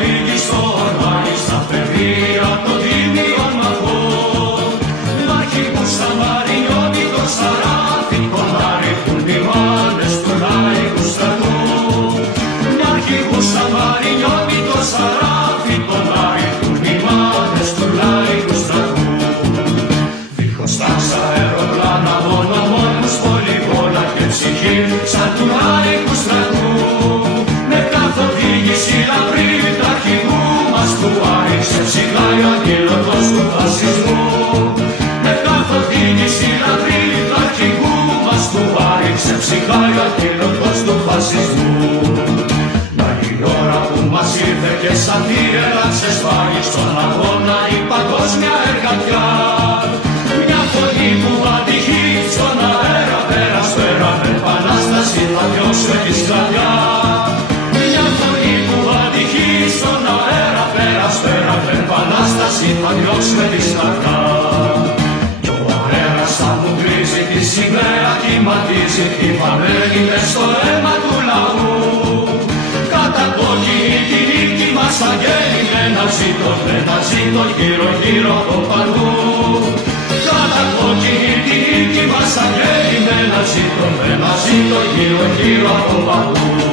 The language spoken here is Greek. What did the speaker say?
καθοδήγει στο ορμάνι, στα παιδεία των τίμιων μαχών. Μάχη που στα Μαρινιώτη το Σαράφι κοντάρι που μημάνες του λαϊκού στρατού. Μάχη που στα Μαρινιώτη το Σαράφι κοντάρι που μημάνες του λαϊκού στρατού. Δίχως τάξα αεροπλάνα μόνο μόνους πολυβόλα και ψυχή σαν του λαϊκού στρατού. Με καθοδήγηση λαμπρή τ' αρχηγού μας που άρχισε ψηλά η αγγελωτός του φασισμού. Με καθοδήγηση λαμπρή τ' αρχηγού μας που άρχισε ψηλά η αγγελωτός του φασισμού. Να η ώρα που μας ήρθε και σαν θύελα ξεσπάγει στον αγώνα η παγκόσμια εργατιά. Μια φωνή που αντυχεί στον αέρα πέρα σπέρα με επανάσταση θα διώξουμε τη σκλαβιά. Μια φωνή που αντυχεί στον αέρα πέρα σπέρα με επανάσταση θα διώξουμε τη σκλαβιά. Κι ο αέρας θα μου γκρίζει τη σημαία κυματίζει τη βαμμένη μες στο αίμα του λαού. Κατά κόκκινη τη νίκη μας αγγέλει με ένα ζήτον γύρω γύρω από παντού. Κατά κόκκινη τη νίκη μας αγγέλει με ένα ζήτον γύρω γύρω από παντού.